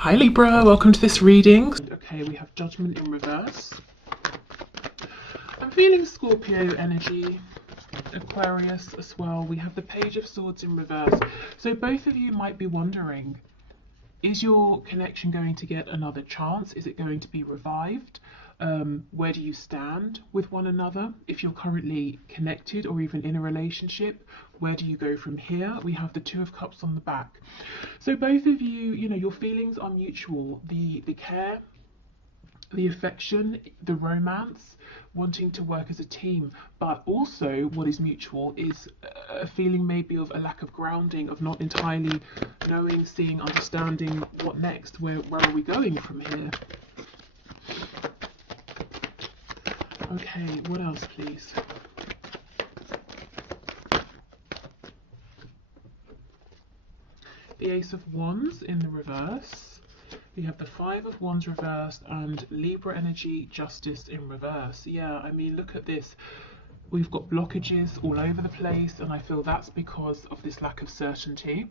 Hi Libra, welcome to this reading. Okay, we have Judgment in reverse. I'm feeling Scorpio energy, Aquarius as well. We have the Page of Swords in reverse. So both of you might be wondering, is your connection going to get another chance? Is it going to be revived? Where do you stand with one another? If you're currently connected or even in a relationship, where do you go from here? We have the Two of Cups on the back. So both of you, your feelings are mutual. The care, the affection, the romance, wanting to work as a team, but also what is mutual is a feeling maybe of a lack of grounding, of not entirely knowing, seeing, understanding what next, where are we going from here? Okay, what else please? The Ace of Wands in the reverse. We have the Five of Wands reversed and Libra energy, Justice in reverse. Yeah, I mean, look at this. We've got blockages all over the place, and I feel that's because of this lack of certainty.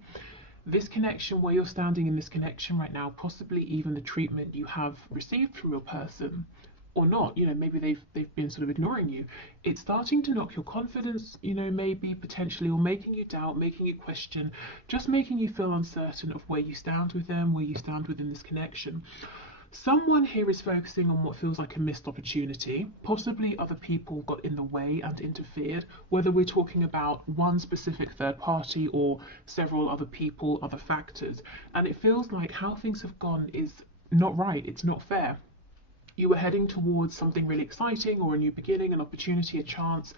This connection, where you're standing in this connection right now, possibly even the treatment you have received from your person, or not, maybe they've been sort of ignoring you. It's starting to knock your confidence, maybe potentially, or making you doubt, making you question, just making you feel uncertain of where you stand with them, where you stand within this connection. Someone here is focusing on what feels like a missed opportunity. Possibly other people got in the way and interfered, whether we're talking about one specific third party or several other people, other factors. And it feels like how things have gone is not right, it's not fair. You were heading towards something really exciting, or a new beginning, an opportunity, a chance,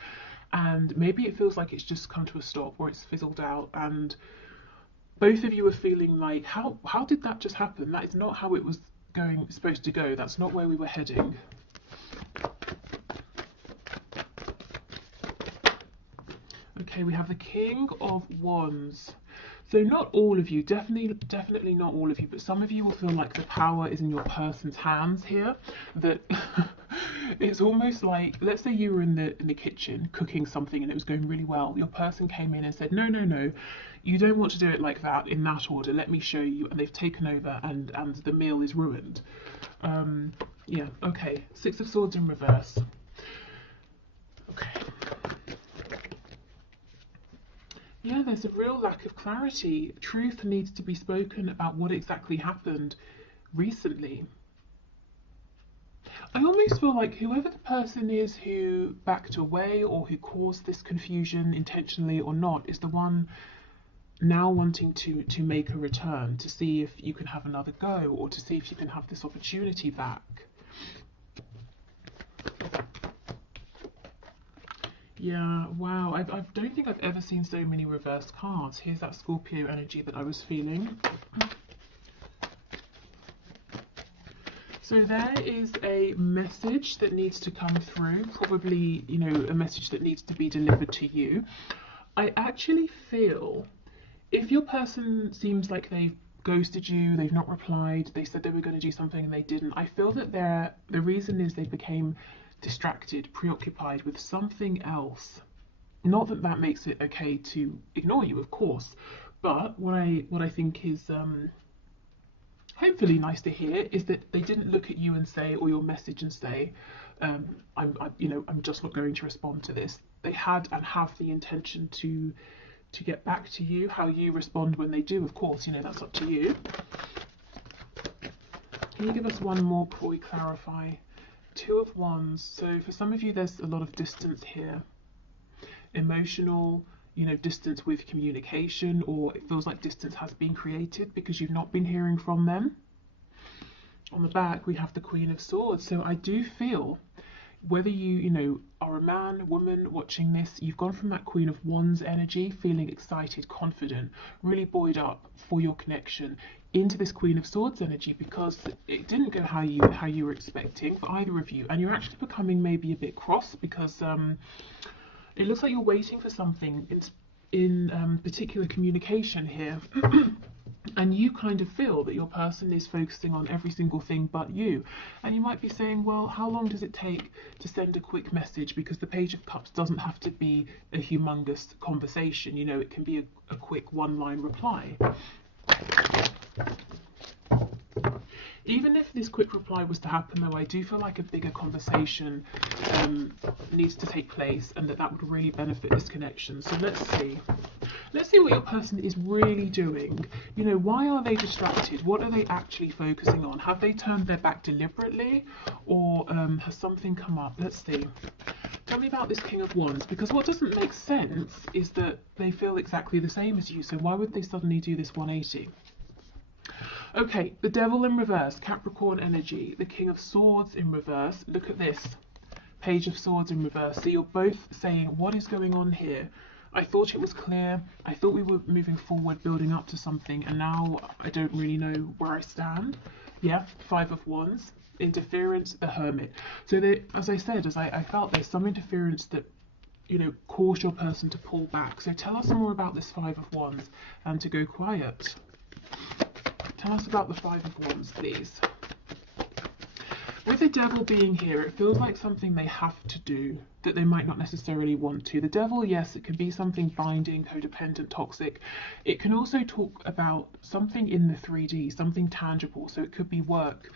and maybe it feels like it's just come to a stop, or it's fizzled out, and both of you are feeling like, how did that just happen? That is not how it was supposed to go. That's not where we were heading. Okay, we have the King of Wands. So not all of you, definitely not all of you, but some of you will feel like the power is in your person's hands here. That it's almost like, let's say you were in the kitchen cooking something and it was going really well. Your person came in and said, no, you don't want to do it like that, in that order. Let me show you. And they've taken over, and the meal is ruined. Yeah. Okay. Six of Swords in reverse. Okay. Yeah, there's a real lack of clarity. Truth needs to be spoken about what exactly happened recently. I almost feel like whoever the person is who backed away or who caused this confusion, intentionally or not, is the one now wanting to make a return, to see if you can have another go, or to see if you can have this opportunity back. Yeah, wow, I don't think I've ever seen so many reversed cards. Here's that Scorpio energy that I was feeling. So there is a message that needs to come through, probably, a message that needs to be delivered to you. I actually feel if your person seems like they've ghosted you, they've not replied, they said they were going to do something and they didn't, I feel that the reason is they became distracted, preoccupied with something else. Not that that makes it okay to ignore you, of course, but what I think is hopefully nice to hear is that they didn't look at you and say, or your message and say, I'm just not going to respond to this. They had and have the intention to get back to you. How you respond when they do, of course, that's up to you. Can you give us one more before we clarify? Two of Wands. So for some of you, there's a lot of distance here. Emotional, distance with communication, or it feels like distance has been created because you've not been hearing from them. On the back, we have the Queen of Swords. So I do feel, whether you are a man, woman watching this, you've gone from that Queen of Wands energy, feeling excited, confident, really buoyed up for your connection, into this Queen of Swords energy, because it didn't go how you were expecting for either of you, and you're actually becoming maybe a bit cross because it looks like you're waiting for something in particular communication here. And you kind of feel that your person is focusing on every single thing but you. And you might be saying, well, how long does it take to send a quick message? Because the Page of Cups doesn't have to be a humongous conversation. It can be a quick one-line reply. Even if this quick reply was to happen, though, I do feel like a bigger conversation needs to take place, and that would really benefit this connection. So let's see. Let's see what your person is really doing. You know, why are they distracted? What are they actually focusing on? Have they turned their back deliberately, or has something come up? Let's see. Tell me about this King of Wands, because what doesn't make sense is that they feel exactly the same as you, so why would they suddenly do this 180? Okay, the Devil in reverse, Capricorn energy, the King of Swords in reverse. Look at this, Page of Swords in reverse. So you're both saying, what is going on here? I thought it was clear. I thought we were moving forward, building up to something, and now I don't really know where I stand. Yeah, Five of Wands, interference, the Hermit. So as I said, I felt there's some interference that, you know, caused your person to pull back. So tell us more about this Five of Wands and to go quiet. Tell us about the Five of Wands, please. With the Devil being here, it feels like something they have to do that they might not necessarily want to. The Devil, yes, it can be something binding, codependent, toxic. It can also talk about something in the 3D, something tangible. So it could be work,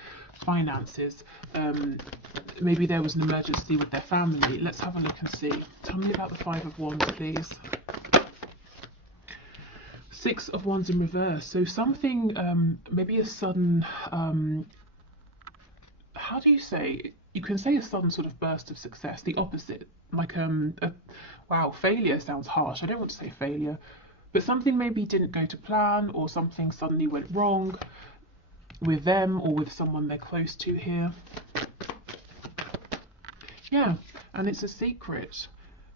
finances. Maybe there was an emergency with their family. Let's have a look and see. Tell me about the Five of Wands, please. Six of Wands in reverse. So something, maybe a sudden, how do you say? You can say a sudden sort of burst of success. The opposite, like wow, failure sounds harsh. I don't want to say failure, but something maybe didn't go to plan, or something suddenly went wrong with them or with someone they're close to here. Yeah, and it's a secret.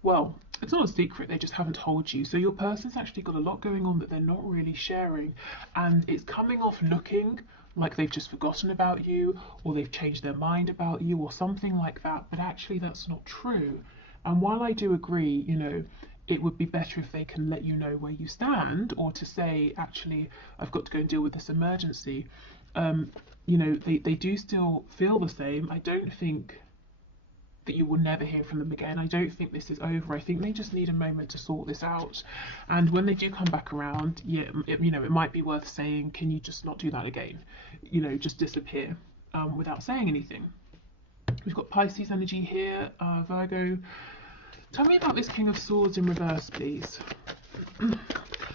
Well, it's not a secret, they just haven't told you. So your person's actually got a lot going on that they're not really sharing, and it's coming off looking like they've just forgotten about you, or they've changed their mind about you, or something like that, but actually that's not true. And while I do agree, you know, it would be better if they can let you know where you stand, or to say, actually, I've got to go and deal with this emergency. You know, they do still feel the same. I don't think that you will never hear from them again. I don't think this is over. I think they just need a moment to sort this out. And when they do come back around, yeah, you know, it might be worth saying, can you just not do that again? You know, just disappear without saying anything. We've got Pisces energy here, Virgo. Tell me about this King of Swords in reverse, please.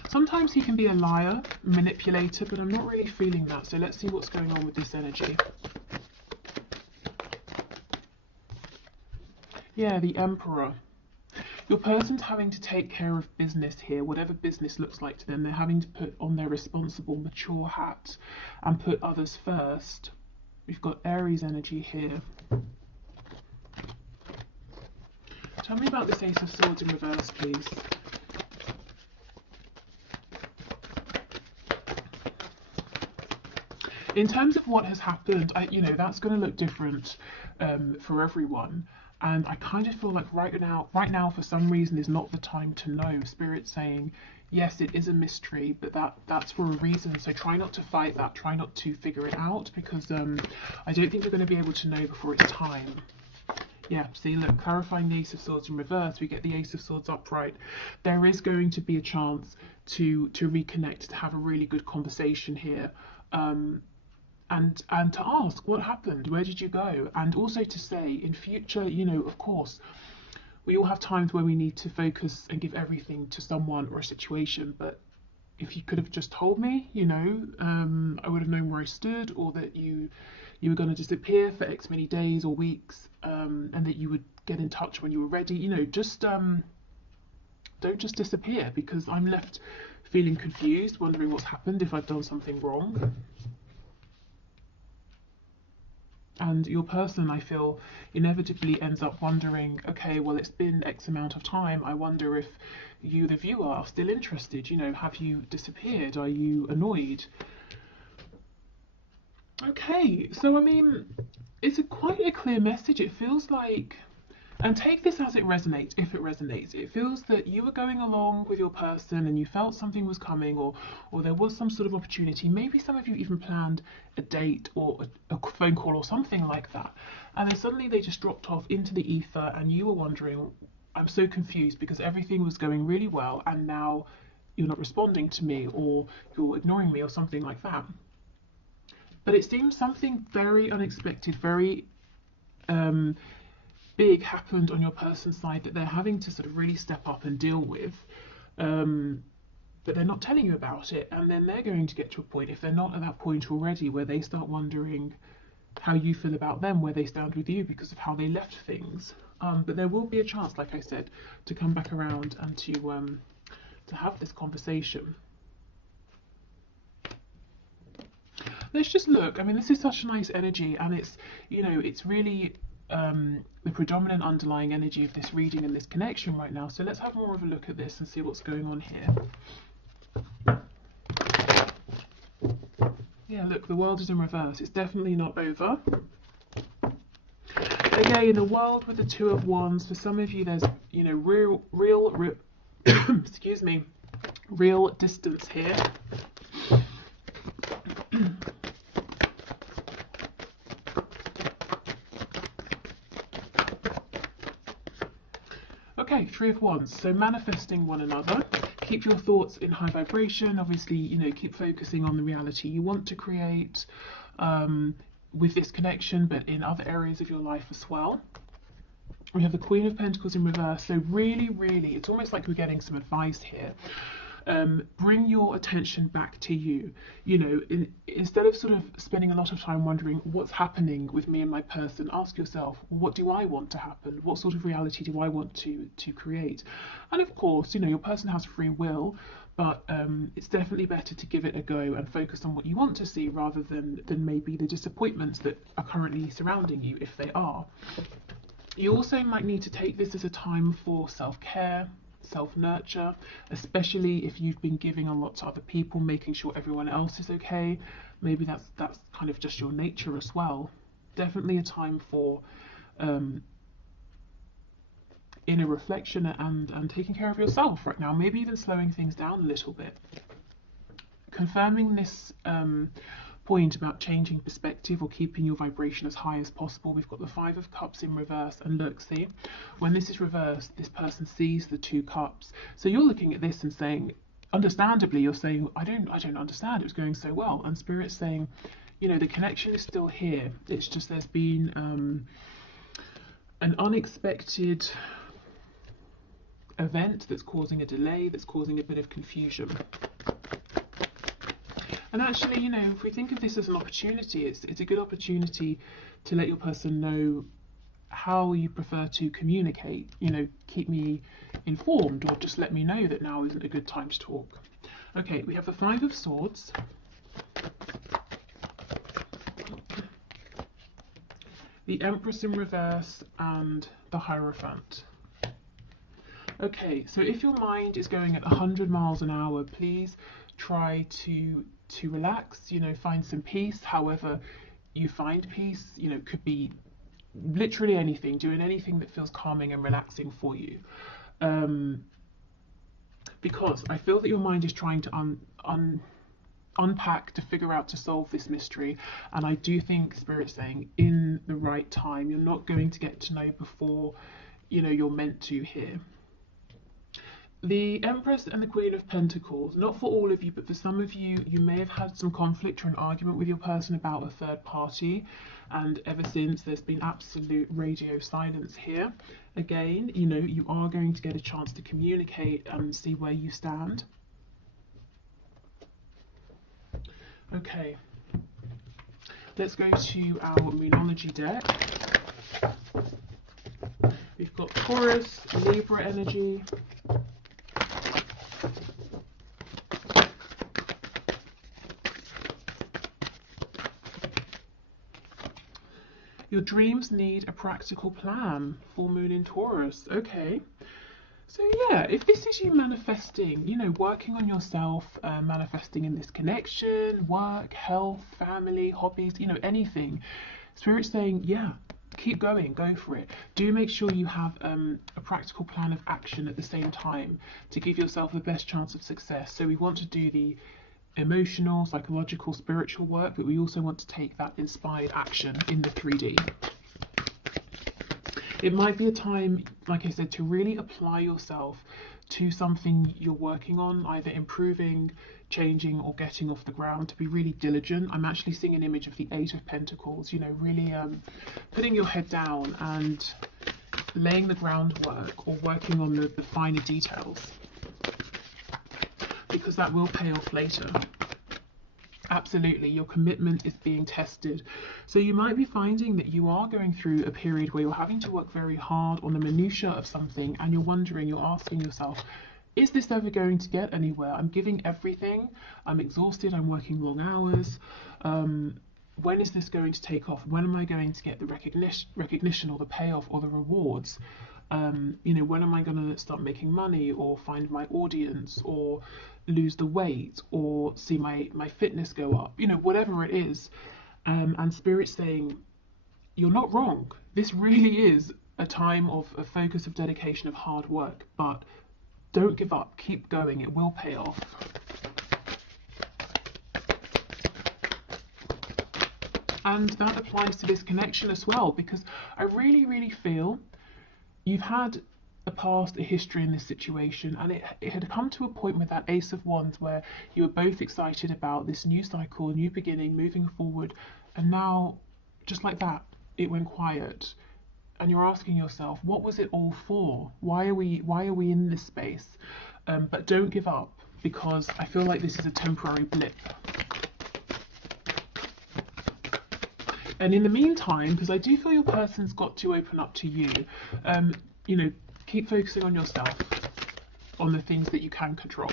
Sometimes he can be a liar, manipulator, but I'm not really feeling that. So let's see what's going on with this energy. Yeah, the Emperor. Your person's having to take care of business here, whatever business looks like to them. They're having to put on their responsible, mature hat and put others first. We've got Aries energy here. Tell me about this Ace of Swords in reverse, please. In terms of what has happened, you know, that's going to look different for everyone. And I kind of feel like right now, for some reason, is not the time to know. Spirit's saying, yes, it is a mystery, but that's for a reason. So try not to fight that. Try not to figure it out, because I don't think you're going to be able to know before it's time. Yeah, see, look, clarifying the Ace of Swords in reverse, we get the Ace of Swords upright. There is going to be a chance to reconnect, to have a really good conversation here. And to ask what happened, where did you go, and also to say in future, you know, of course, we all have times where we need to focus and give everything to someone or a situation, but if you could have just told me, you know, I would have known where I stood, or that you were going to disappear for X many days or weeks, and that you would get in touch when you were ready. You know, just don't just disappear, because I'm left feeling confused, wondering what's happened, if I've done something wrong. And your person, I feel, inevitably ends up wondering, okay, well, it's been X amount of time. I wonder if you, the viewer, are still interested. You know, have you disappeared? Are you annoyed? Okay, so I mean, it's quite a clear message. It feels like, and take this as it resonates, if it resonates. It feels that you were going along with your person and you felt something was coming, or there was some sort of opportunity. Maybe some of you even planned a date or a phone call or something like that. And then suddenly they just dropped off into the ether, and you were wondering, I'm so confused, because everything was going really well and now you're not responding to me, or you're ignoring me, or something like that. But it seems something very unexpected, very big happened on your person's side that they're having to sort of really step up and deal with. But they're not telling you about it, and then they're going to get to a point, if they're not at that point already, where they start wondering how you feel about them, where they stand with you because of how they left things. But there will be a chance, like I said, to come back around and to have this conversation. Let's just look. I mean, this is such a nice energy, and it's, you know, it's really the predominant underlying energy of this reading and this connection right now. So let's have more of a look at this and see what's going on here. Yeah, look, the world is in reverse. It's definitely not over. Again, the world with the Two of Wands, for some of you, there's, you know, real excuse me, real distance here. Okay, Three of Wands. So manifesting one another. Keep your thoughts in high vibration. Obviously, you know, keep focusing on the reality you want to create with this connection, but in other areas of your life as well. We have the Queen of Pentacles in reverse. So really, really, it's almost like we're getting some advice here. Bring your attention back to you. You know, instead of sort of spending a lot of time wondering what's happening with me and my person, ask yourself, what do I want to happen? What sort of reality do I want to create? And of course, you know, your person has free will, but it's definitely better to give it a go and focus on what you want to see rather than maybe the disappointments that are currently surrounding you, if they are. You also might need to take this as a time for self-care, self-nurture, especially if you've been giving a lot to other people, making sure everyone else is okay. Maybe that's kind of just your nature as well. Definitely a time for inner reflection and taking care of yourself right now, maybe even slowing things down a little bit. Confirming this point about changing perspective or keeping your vibration as high as possible. We've got the Five of Cups in reverse, and look, see, when this is reversed, this person sees the Two Cups. So you're looking at this and saying, understandably, you're saying, I don't understand, it was going so well. And Spirit's saying, you know, the connection is still here. It's just there's been an unexpected event that's causing a delay, that's causing a bit of confusion. And actually, you know, if we think of this as an opportunity, it's a good opportunity to let your person know how you prefer to communicate. You know, keep me informed, or just let me know that now isn't a good time to talk. Okay, we have the Five of Swords. The Empress in reverse and the Hierophant. Okay, so if your mind is going at 100 miles an hour, please try to relax, you know, find some peace. However you find peace, you know, could be literally anything, doing anything that feels calming and relaxing for you. Because I feel that your mind is trying to unpack, to figure out, to solve this mystery, and I do think Spirit's saying in the right time. You're not going to get to know before, you know, you're meant to here. The Empress and the Queen of Pentacles, not for all of you, but for some of you, you may have had some conflict or an argument with your person about a third party, and ever since there's been absolute radio silence here. Again, you know, you are going to get a chance to communicate and see where you stand. Okay, let's go to our Moonology deck. We've got Taurus, Libra energy, your dreams need a practical plan. Full moon in Taurus. Okay. So yeah, if this is you manifesting, you know, working on yourself, manifesting in this connection, work, health, family, hobbies, you know, anything, Spirit's saying, yeah, keep going, go for it. Do make sure you have a practical plan of action at the same time to give yourself the best chance of success. So we want to do the emotional, psychological, spiritual work, but we also want to take that inspired action in the 3D. It might be a time, like I said, to really apply yourself to something you're working on, either improving, changing, or getting off the ground, to be really diligent. I'm actually seeing an image of the Eight of Pentacles, you know, really putting your head down and laying the groundwork, or working on the finer details, because that will pay off later. Absolutely, your commitment is being tested. So you might be finding that you are going through a period where you're having to work very hard on the minutiae of something, and you're wondering, you're asking yourself, is this ever going to get anywhere? I'm giving everything, I'm exhausted, I'm working long hours. When is this going to take off? When am I going to get the recognition or the payoff or the rewards? You know, when am I going to start making money, or find my audience, or lose the weight, or see my fitness go up? You know, whatever it is. And Spirit's saying, you're not wrong. This really is a time of a focus, of dedication, of hard work. But don't give up. Keep going. It will pay off. And that applies to this connection as well, because I really, really feel you've had a past, a history in this situation, and it had come to a point with that Ace of Wands where you were both excited about this new cycle, new beginning, moving forward, and now, just like that, it went quiet. And you're asking yourself, what was it all for? Why are we in this space? But don't give up, because I feel like this is a temporary blip. And in the meantime, because I do feel your person's got to open up to you, you know, keep focusing on yourself, on the things that you can control.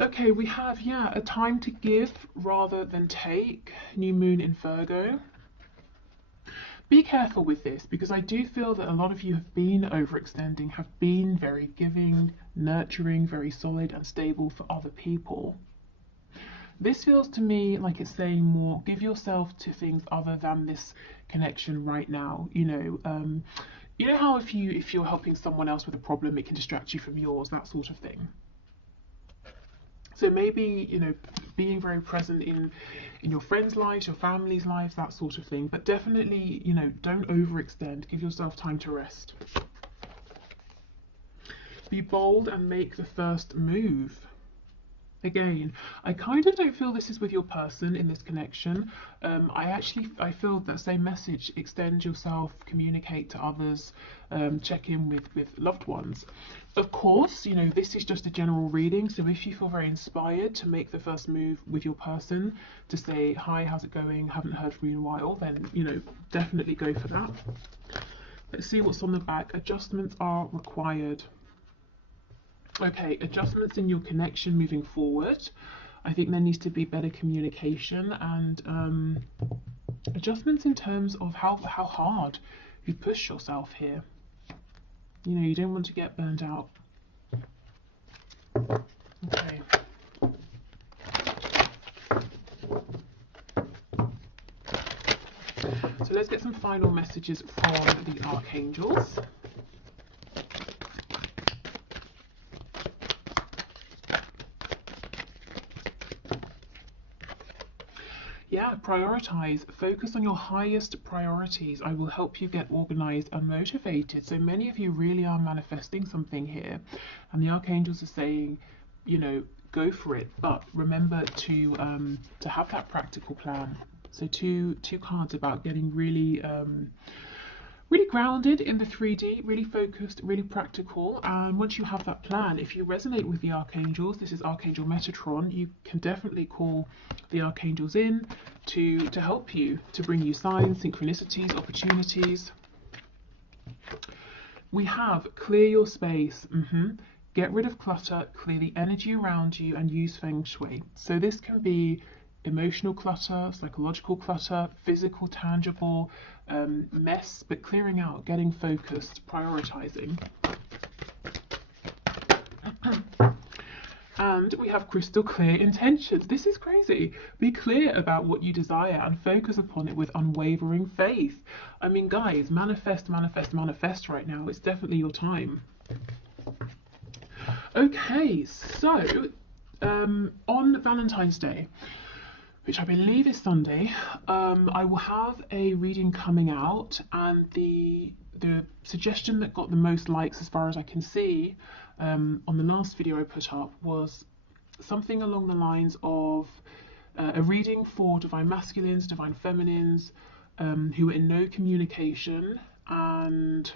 Okay, we have, yeah, a time to give rather than take. New moon in Virgo. Be careful with this, because I do feel that a lot of you have been overextending, have been very giving, nurturing, very solid and stable for other people. This feels to me like it's saying more, give yourself to things other than this connection right now. You know how if you're helping someone else with a problem, it can distract you from yours, that sort of thing. So maybe, you know, being very present in your friends' lives, your family's lives, that sort of thing. But definitely, you know, don't overextend. Give yourself time to rest. Be bold and make the first move. Again, I kind of don't feel this is with your person in this connection. I feel that same message. Extend yourself, communicate to others, check in with loved ones. Of course, you know, this is just a general reading, so if you feel very inspired to make the first move with your person, to say, hi, how's it going? Haven't heard from you in a while, then, you know, definitely go for that. Let's see what's on the back. Adjustments are required. Okay, adjustments in your connection moving forward. I think there needs to be better communication, and adjustments in terms of how hard you push yourself here. You know, you don't want to get burned out. Okay. So let's get some final messages from the archangels. Yeah, prioritize. Focus on your highest priorities. I will help you get organized and motivated. So many of you really are manifesting something here, and the archangels are saying, you know, go for it. But remember to have that practical plan. So two cards about getting really really grounded in the 3D, really focused, really practical. And once you have that plan, if you resonate with the archangels, this is Archangel Metatron, you can definitely call the archangels in to help you, to bring you signs, synchronicities, opportunities. We have clear your space. Get rid of clutter, clear the energy around you, and use feng shui. So this can be emotional clutter, psychological clutter, physical, tangible, mess, but clearing out, getting focused, prioritizing. And we have crystal clear intentions. This is crazy. Be clear about what you desire and focus upon it with unwavering faith. I mean, guys, manifest, manifest, manifest right now. It's definitely your time. Okay, so on Valentine's Day, which I believe is Sunday, I will have a reading coming out, and the suggestion that got the most likes as far as I can see on the last video I put up was something along the lines of a reading for divine masculines, divine feminines, who are in no communication, and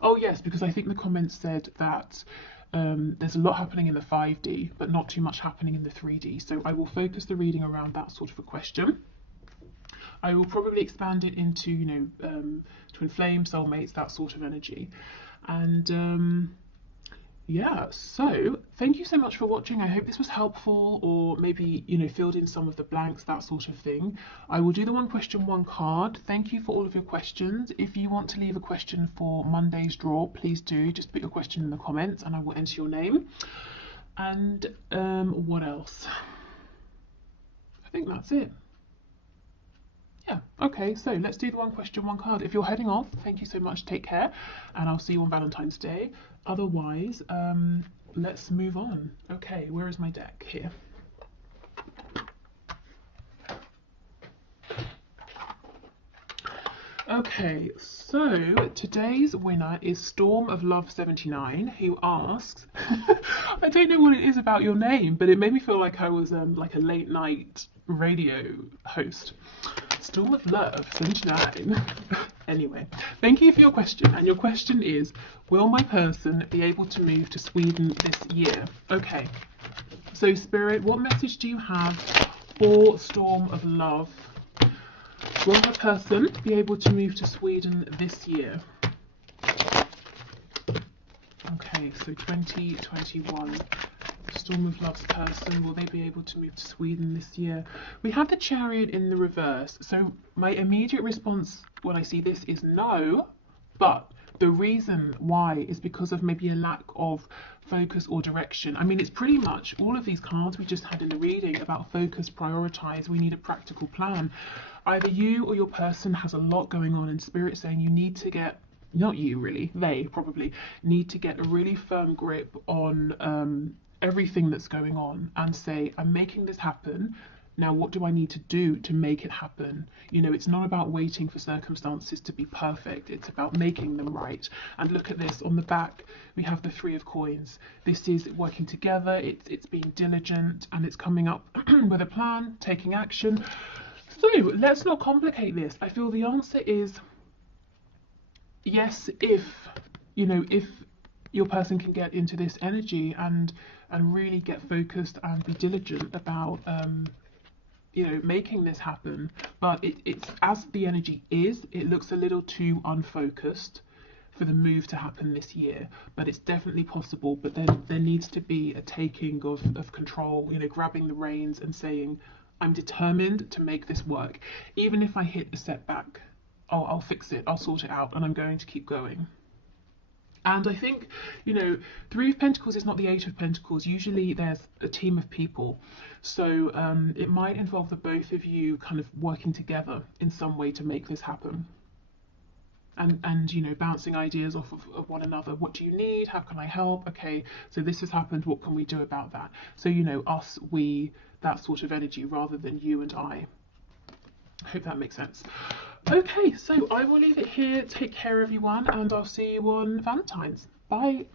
oh yes, because I think the comments said that there's a lot happening in the 5D, but not too much happening in the 3D. So I will focus the reading around that sort of a question. I will probably expand it into, you know, twin flame, soulmates, that sort of energy. And yeah, so thank you so much for watching. I hope this was helpful, or maybe, you know, filled in some of the blanks, that sort of thing. I will do the one question, one card. Thank you for all of your questions. If you want to leave a question for Monday's draw, please do. Just put your question in the comments and I will enter your name. And what else? I think that's it. Yeah, okay, so let's do the one question, one card. If you're heading off, thank you so much, take care, and I'll see you on Valentine's Day. Otherwise, let's move on. Okay, where is my deck? Here. Okay, so today's winner is Storm of Love 79, who asks, I don't know what it is about your name, but it made me feel like I was like a late night radio host. Storm of Love 79. Anyway, thank you for your question, and your question is, will my person be able to move to Sweden this year? Okay, so Spirit, what message do you have for Storm of Love? Will my person be able to move to Sweden this year? Okay, so 2021. Storm of Love's person, will they be able to move to Sweden this year? We have the Chariot in the reverse, so my immediate response when I see this is no, but the reason why is because of maybe a lack of focus or direction. I mean, it's pretty much all of these cards we just had in the reading about focus, prioritize, we need a practical plan. Either you or your person has a lot going on, in Spirit saying you need to get, not you really, they probably need to get a really firm grip on everything that's going on and say, I'm making this happen. Now, what do I need to do to make it happen? You know, it's not about waiting for circumstances to be perfect. It's about making them right. And look at this on the back. We have the 3 of coins. This is working together. It's being diligent, and it's coming up with a plan, taking action. So let's not complicate this. I feel the answer is yes, if, you know, if your person can get into this energy and really get focused and be diligent about you know, making this happen. But it's as the energy is, it looks a little too unfocused for the move to happen this year, but it's definitely possible. But then there needs to be a taking of control, you know, grabbing the reins and saying, I'm determined to make this work. Even if I hit a setback, I'll fix it, I'll sort it out, and I'm going to keep going. And I think, you know, 3 of Pentacles is not the 8 of Pentacles. Usually there's a team of people. So it might involve the both of you kind of working together in some way to make this happen. And you know, bouncing ideas off of one another. What do you need? How can I help? Okay, so this has happened. What can we do about that? So, you know, us, we, that sort of energy rather than you and I. I hope that makes sense. Okay, so I will leave it here. Take care, everyone, and I'll see you on Valentine's. Bye.